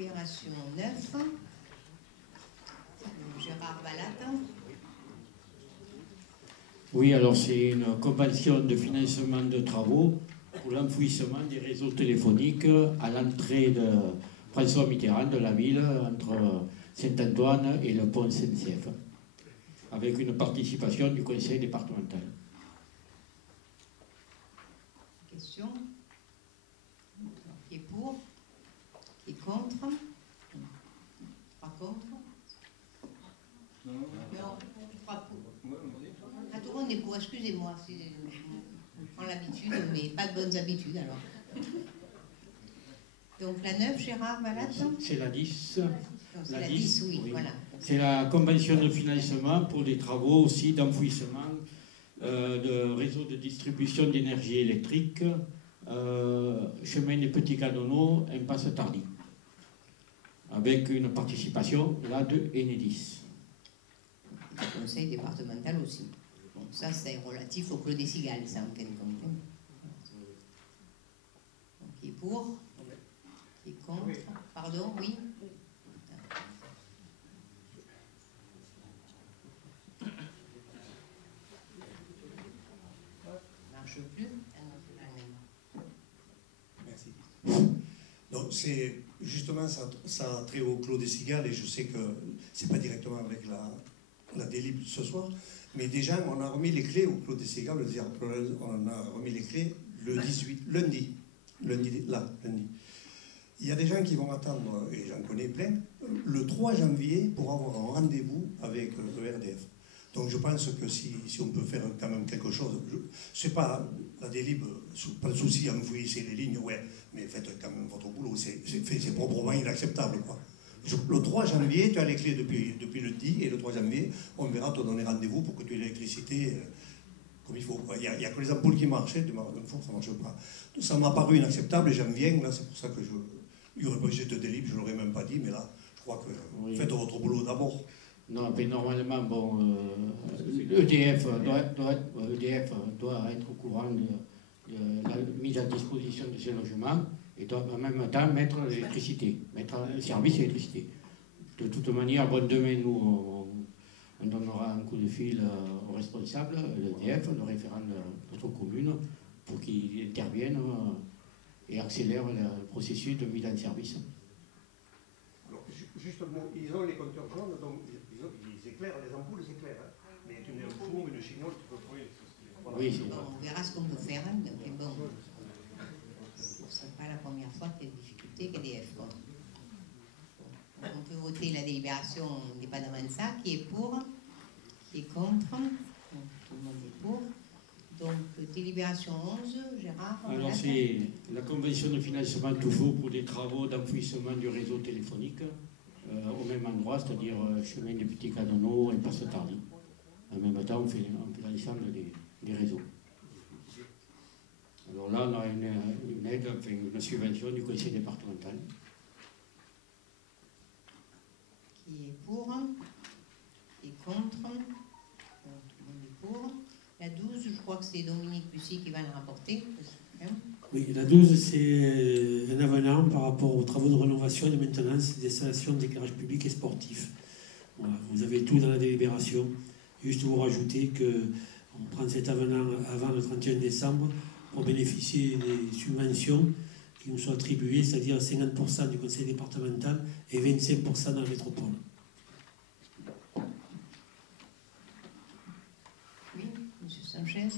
délibération 9. Gérard Valade. Oui, alors c'est une convention de financement de travaux pour l'enfouissement des réseaux téléphoniques à l'entrée de François Mitterrand de la ville, entre Saint-Antoine et le pont SNCF, avec une participation du conseil départemental. Question. Qui est pour? Qui est contre? Pas contre? Non, 3 pour. Ah, tout le monde est pour, excusez-moi. On prend l'habitude, mais pas de bonnes habitudes alors. Donc la 9, Gérard Valade? C'est la 10. Non, c'est la 10, oui, voilà. C'est la convention de financement pour des travaux aussi d'enfouissement de réseaux de distribution d'énergie électrique, chemin des Petits Canonneaux, impasse Tardy, avec une participation là de Enedis. Le conseil départemental aussi. Bon, ça c'est relatif au Clos des Cigales, ça en fin de compte. Donc, qui est pour? Qui est contre? Pardon, oui? Marche plus? Merci. Donc c'est justement ça a trait au Clos des Cigales et je sais que c'est pas directement avec la délib ce soir, mais déjà on a remis les clés au Clos des Cigales, on a remis les clés le 18, lundi. Il y a des gens qui vont attendre, et j'en connais plein, le 3 janvier pour avoir un rendez-vous avec le RDF. Donc je pense que si on peut faire quand même quelque chose, c'est pas la délib, pas de souci, enfouissez les lignes, ouais, mais faites quand même votre boulot, c'est proprement inacceptable, quoi. Le 3 janvier, tu as les clés depuis le 10, et le 3 janvier, on verra te donner rendez-vous pour que tu aies l'électricité comme il faut, quoi. Il n'y a que les ampoules qui marchent, de force, ça ne marche pas. Ça m'a paru inacceptable et j'en viens, là, c'est pour ça que il n'y aurait pas eu cette délib, je ne l'aurais même pas dit, mais là, je crois que oui. Faites votre boulot d'abord. Non, mais normalement, bon, EDF doit être au courant de la mise à disposition de ces logements et doit en même temps mettre l'électricité, mettre le service d'électricité. De toute manière, bon, demain, nous, on donnera un coup de fil au responsable, l'EDF, le référent de notre commune, pour qu'il intervienne et accélère le processus de mise en service. Alors, justement, ils ont les compteurs jaunes, donc ils éclairent, les ampoules éclairent, hein. Mais tu mets un four, une chignole, tu peux trouver. Voilà. Oui, bon, on verra ce qu'on peut faire, hein, mais bon, ce ne sera pas la première fois qu'il y a des difficultés qu'EDF. Bon. On peut voter la délibération indépendamment de ça, qui est pour, qui est contre, donc, tout le monde est pour. Donc, délibération 11, Gérard. Alors, c'est la convention de financement toujours pour des travaux d'enfouissement du réseau téléphonique au même endroit, c'est-à-dire chemin des Petits Canonneaux et impasse Tardy. En même temps, on fait l'ensemble des réseaux. Alors là, on a une aide, enfin, une subvention du conseil départemental. Qui est pour, qui est contre, donc, tout le monde est pour. La 12, je crois que c'est Dominique Bussy qui va le rapporter. Oui, la 12, c'est un avenant par rapport aux travaux de rénovation et de maintenance des installations d'éclairage public et sportif. Voilà, vous avez tout dans la délibération. Juste vous rajouter qu'on prend cet avenant avant le 31 décembre pour bénéficier des subventions qui nous sont attribuées, c'est-à-dire 50% du conseil départemental et 25% dans la métropole. Oui, M. Sanchez.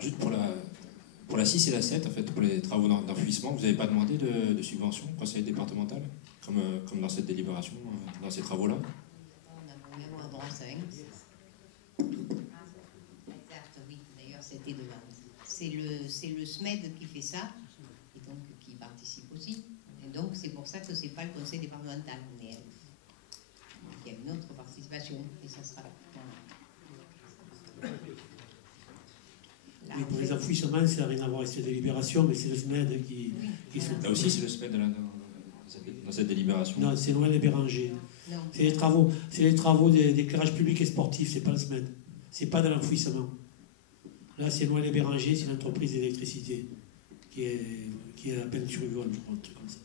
Juste pour la 6 et la 7, en fait, pour les travaux d'enfouissement, vous n'avez pas demandé de subvention au conseil départemental, comme dans cette délibération, dans ces travaux-là? On a même un droit 5. Exact, oui, d'ailleurs c'était devant. C'est le SMED qui fait ça, et donc qui participe aussi. Et donc c'est pour ça que ce n'est pas le conseil départemental, mais il y a une autre participation, et ça sera... Voilà. Oui, pour les enfouissements, ça n'a rien à voir avec cette délibération, mais c'est le SMED qui sont... Là aussi, c'est le SMED dans cette délibération? Non, c'est loin les Bérangers. C'est les travaux d'éclairage public et sportif, c'est pas le SMED. C'est pas de l'enfouissement. Là, c'est loin les Bérangers, c'est l'entreprise d'électricité qui est à peine survivant, je crois, un truc comme ça.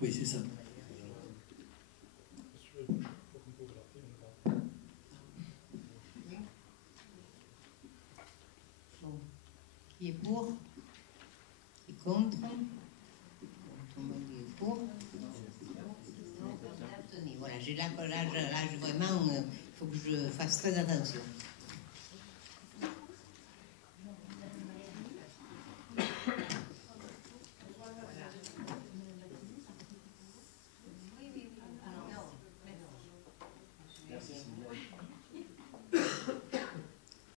Oui, c'est ça. Bon. Qui est pour? Qui est contre? Bon, tout le monde est pour. Voilà, j'ai là, vraiment, il faut que je fasse très attention.